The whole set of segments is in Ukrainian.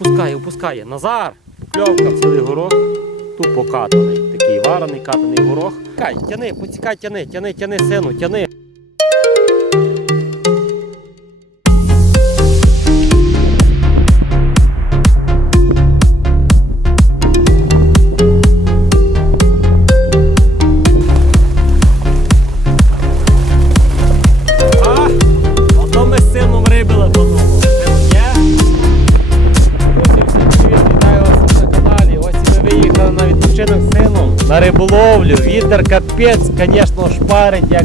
опускає, опускає. Назар! Покльовка цілий горох. Тупо катаний. Такий варений, катаний горох. Кай, тяни, поцікай, тяни, тяни, тяни, сину, тяни. На сином на риболовлю. Вітер капець, звісно, шпарить, як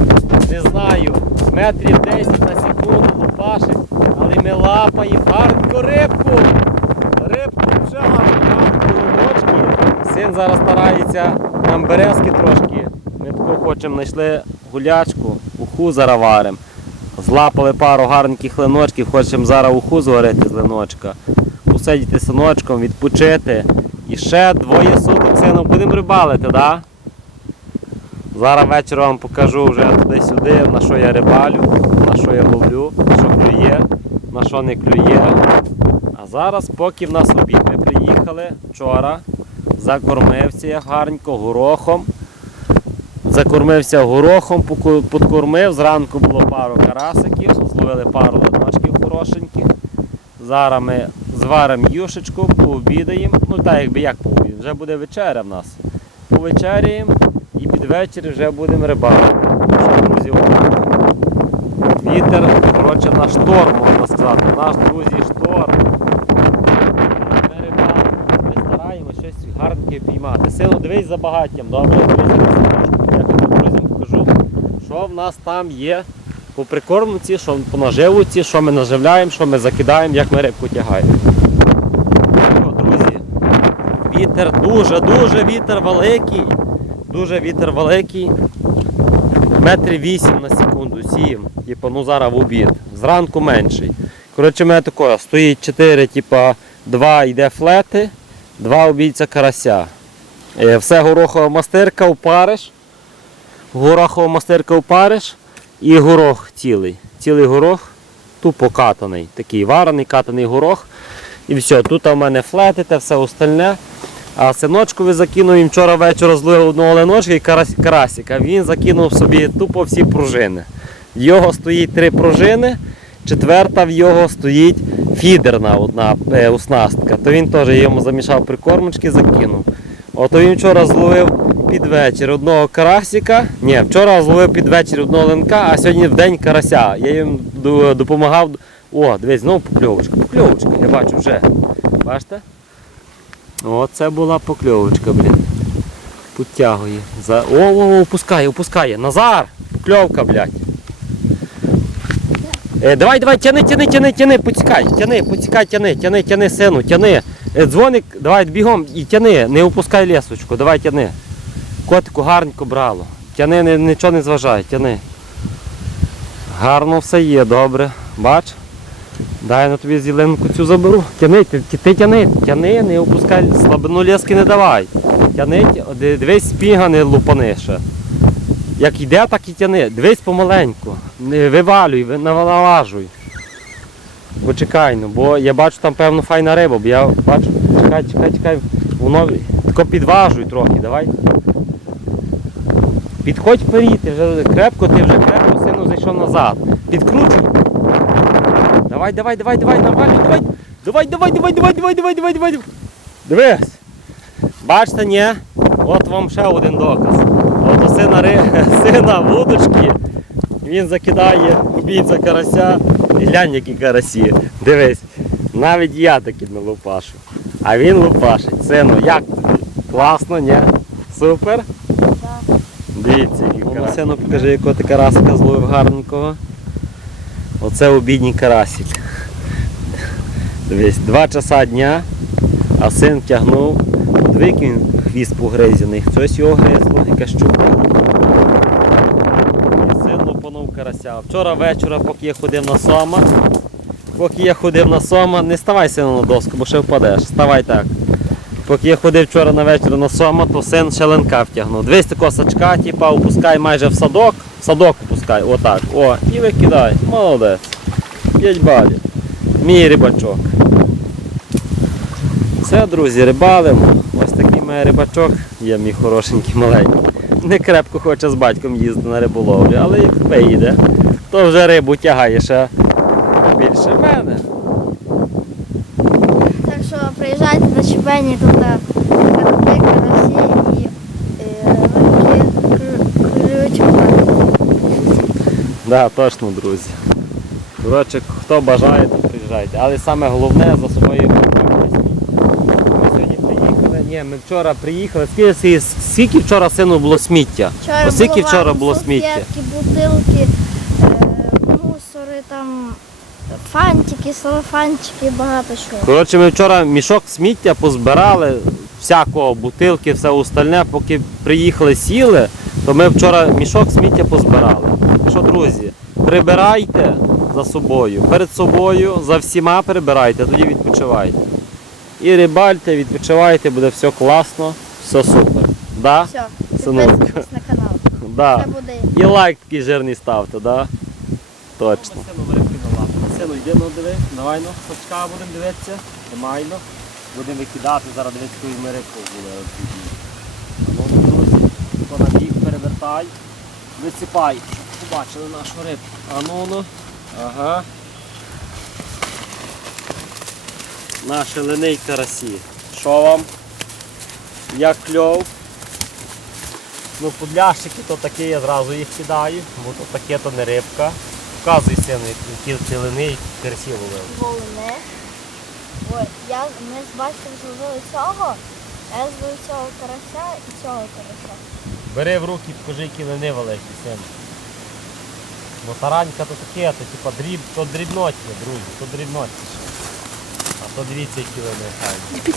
не знаю, метрів 10 на секунду лупашить, але ми лапаємо гарненьку рибку. Рибку вже луночки. Син зараз старається нам березки трошки. Ми таку хочемо, знайшли гулячку, уху зараз варимо. Злапали пару гарненьких линочків, хочемо зараз уху зварити з линочка, посидіти синочком, відпочити. І ще двоє суток сину будемо рибалити? Да? Зараз вечором вам покажу вже туди-сюди, на що я рибалю, на що я ловлю, на що клює, на що не клює. А зараз, поки в нас обід, ми приїхали вчора, закормився я гарненько горохом. Закормився горохом, подкормив. Зранку було пару карасиків, зловили пару линочків хорошеньких. Зараз ми зваримо юшечку, пообідаємо. Ну так якби як пообідаємо, вже буде вечеря в нас. Повечеряємо і під вечір вже будемо отак. Вітер, коротше, на шторм, можна сказати. Наш друзі шторм. Ми рибалимо, ми стараємося щось гарненьке піймати. Силу дивись за багаттям, добре? Я тобі друзям покажу, що в нас там є по прикормці, що по наживці, що ми наживляємо, що ми закидаємо, як ми рибку тягаємо. Вітер дуже-дуже вітер великий. Дуже вітер великий. Метрів 8 на секунду, 7. Типу, ну зараз в обід. Зранку менший. Коротше, мене таке, стоїть 4, типа, 2 йде флети, 2 обійця карася. Е, Все горохова мастирка опариш. Горохова мастирка опариш і горох цілий. Цілий горох, тупо катаний. Такий варений, катаний горох. І все, тут у мене флети та все остальне. А синочкові закинув їм вчора вечора зловив одного леночка і карасика. Він закинув собі тупо всі пружини. В його стоїть три пружини, четверта в його стоїть фідерна одна е, оснастка. То він теж йому замішав прикормочки, закинув. Ото він вчора зловив під вечір одного карасика. Ні, вчора зловив під вечір одного ленка, а сьогодні в день карася. Я їм допомагав. О, дивись, знову покльовочка. Покльовочка, я бачу вже. Бачите? Оце була покльовочка, блін. Підтягує. За... О, о, о, опускає, опускає. Назар! Покльовка, блядь. Е, давай, давай, тяни, тяни, тяни, тяни, поцікай, тяни, поцікай, тяни, тяни, тяни, сину, тяни. Е, дзвоник, давай бігом і тяни, не опускай лісочку, давай тяни. Котику гарненько брало. Тяни, не, нічого не зважай, тяни. Гарно все є, добре. Бач? Дай на тобі зеленку цю заберу. Тяни, ти, тяни, тяни, не опускай, слабину лески не давай. Тяни, дивись, спіга не лупани ще. Як йде, так і тяни. Дивись помаленьку. Вивалюй, ви- навалажуй. Почекай, ну, бо я бачу там певно файна риба, бо я бачу. Чекай, чекай, чекай. Воно тако підважуй трохи, давай. Підходь вперед, ти вже крепко, ти вже крепко сину зайшов назад. Підкручуй. Давай, давай, давай, давай, навалюй, давай. Давай, давай, давай, давай, давай, давай, давай, давай. Дивись. Бачите, ні? От вам ще один доказ. От у сина, ри... сина вудочки. Він закидає убійця карася. І глянь, які карасі. Дивись. Навіть я таки не лупашу. А він лупашить. Сину, як тобі? Класно, ні? Супер? Дивіться, який карасик. Сину, покажи, якого ти карасика зловив гарненького. Оце обідній карасик. Дивись, два часа дня, а син тягнув. Двик він хвіст погризений. Щось його гризло, якась щука. І син лупанув карася. Вчора вечора, поки я ходив на сома, поки я ходив на сома, не ставай сину на доску, бо ще впадеш. Ставай так. Поки я ходив вчора на вечір на сома, то син ще ленка втягнув. 200 косачка, типа, опускай майже в садок, в садок опускай, отак. О, і викидай. Молодець. 5 балів. Мій рибачок. Все, друзі, рибалимо. Ось такий має рибачок, є мій хорошенький маленький. Не крепко хоче з батьком їздити на риболовлю, але як вийде, то вже рибу тягає ще більше мене. Так що приїжджайте до Чебені, тут карпи, Да, точно, друзі. Коротше, хто бажає, то приїжджайте. Але саме головне за собою. Ми сьогодні приїхали. Ні, ми вчора приїхали. Скільки, скільки вчора сину було сміття? Вчора Ось скільки було вчора було сміття? Бутилки, е, мусори, там фантики, салафанчики, багато чого. Коротше, ми вчора мішок сміття позбирали, всякого, бутилки, все остальне, поки приїхали, сіли, то ми вчора мішок сміття позбирали. Що, друзі, прибирайте за собою, перед собою, за всіма прибирайте, тоді відпочивайте. І рибальте, відпочивайте, буде все класно, все супер. Да? Все, підписуйтесь на канал. Да. Це буде І лайк такий жирний ставте, да? Точно. Сину, йди ну диви, давай ну, сачка будемо дивитися, тримай ну. Будемо викидати, зараз дивитися, яку ми рибку були. Ну, друзі, хто на бік перевертай, висипай, щоб побачили нашу рибку. А ну. Ага. Наші линей карасі. Що вам? Як кльов? Ну, подлящики то такі, я зразу їх кидаю, бо то таке то не рибка. Вказуй сину, які цілини і карасі ловили. волни. Ой, я, ми з батьком зловили цього, я зловив цього карася і цього карася. Бери в руки, покажи, які лини великі, сину. Бо таранька то таке, то типа дріб, то дрібноті, друзі, то дрібноті ще. А то дивіться, які лини файні.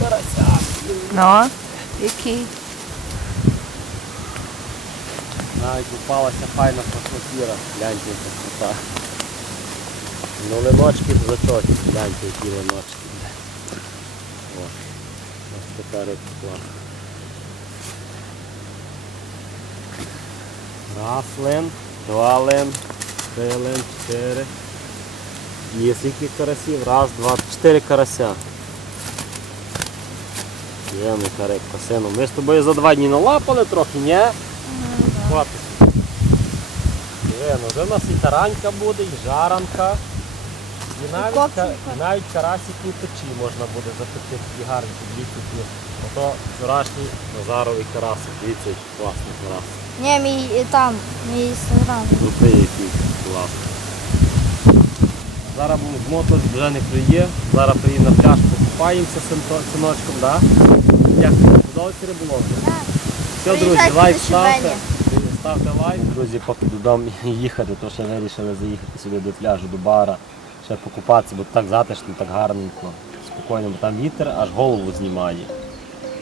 Карася. Ну, який? Навіть попалася файна фотофіра. Гляньте, яка крута. Ну линочки зачотні, гляньте, які линочки. О, ось така рибка Раз лин, два лин, три лин, чотири. Є скільки карасів? Раз, два, чотири карася. Є яка рибка, сину. Ми з тобою за два дні налапали трохи, ні? Хватить. Диви, ну вже в нас і таранька буде, і жаранка. І навіть, ка- і навіть карасики у печі можна буде запекти такі гарні підлітки. Ото вчорашній Назаровий карасик. Дивіться, який класний карасик. Ні, мій там, мій сестра. Крутий який класний. Зараз був мотор, вже не клює. Зараз приїдемо на пляж, покупаємося з синочком, так? Як подобається риболовля? Все, друзі, лайк ставте. Ставте лайк. Друзі, поки додому їхати, то ще вирішили заїхати сюди до пляжу, до бара, ще покупатися, бо так затишно, так гарненько, спокійно, бо там вітер аж голову знімає.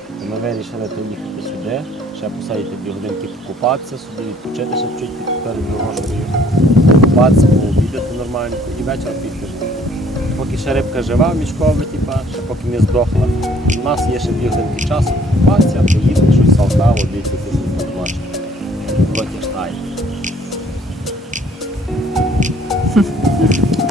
То ми вирішили приїхати сюди, ще посадити дві годинки покупатися, сюди відпочити ще чуть перед дорожкою, покупатися, пообідати нормально і вечір піти. Поки ще рибка жива, мішкова, типа, ще поки не здохла. У нас є ще дві годинки часу покупатися, поїсти щось водичку, якусь домашню. Проти штайні.